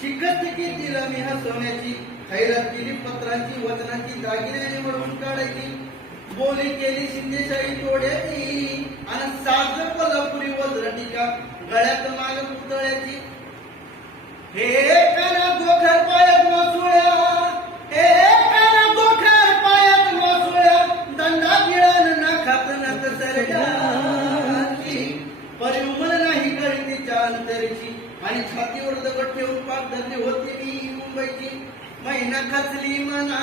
शिकत केली मी हसवण्याची, खैरात केली पत्रांची, वचनाची दागिन्याने मळून काढायची, बोली केली शिंदेशाही तोड्याची, आणि साजर कोल्हापुरी वज्र टीका गळ्यात माग पुतळ्याची. हे काना गोखर पायात मासुळ्या, हे काना गोखर पायात मासुळ्या, दंडा गिळण नाखात नत सरगाची, परिमल नाही कळतीच्या अंतरची, आणि छातीवर दगड ठेवून पाक धरली होती मी मुंबईची. महिना खचली मना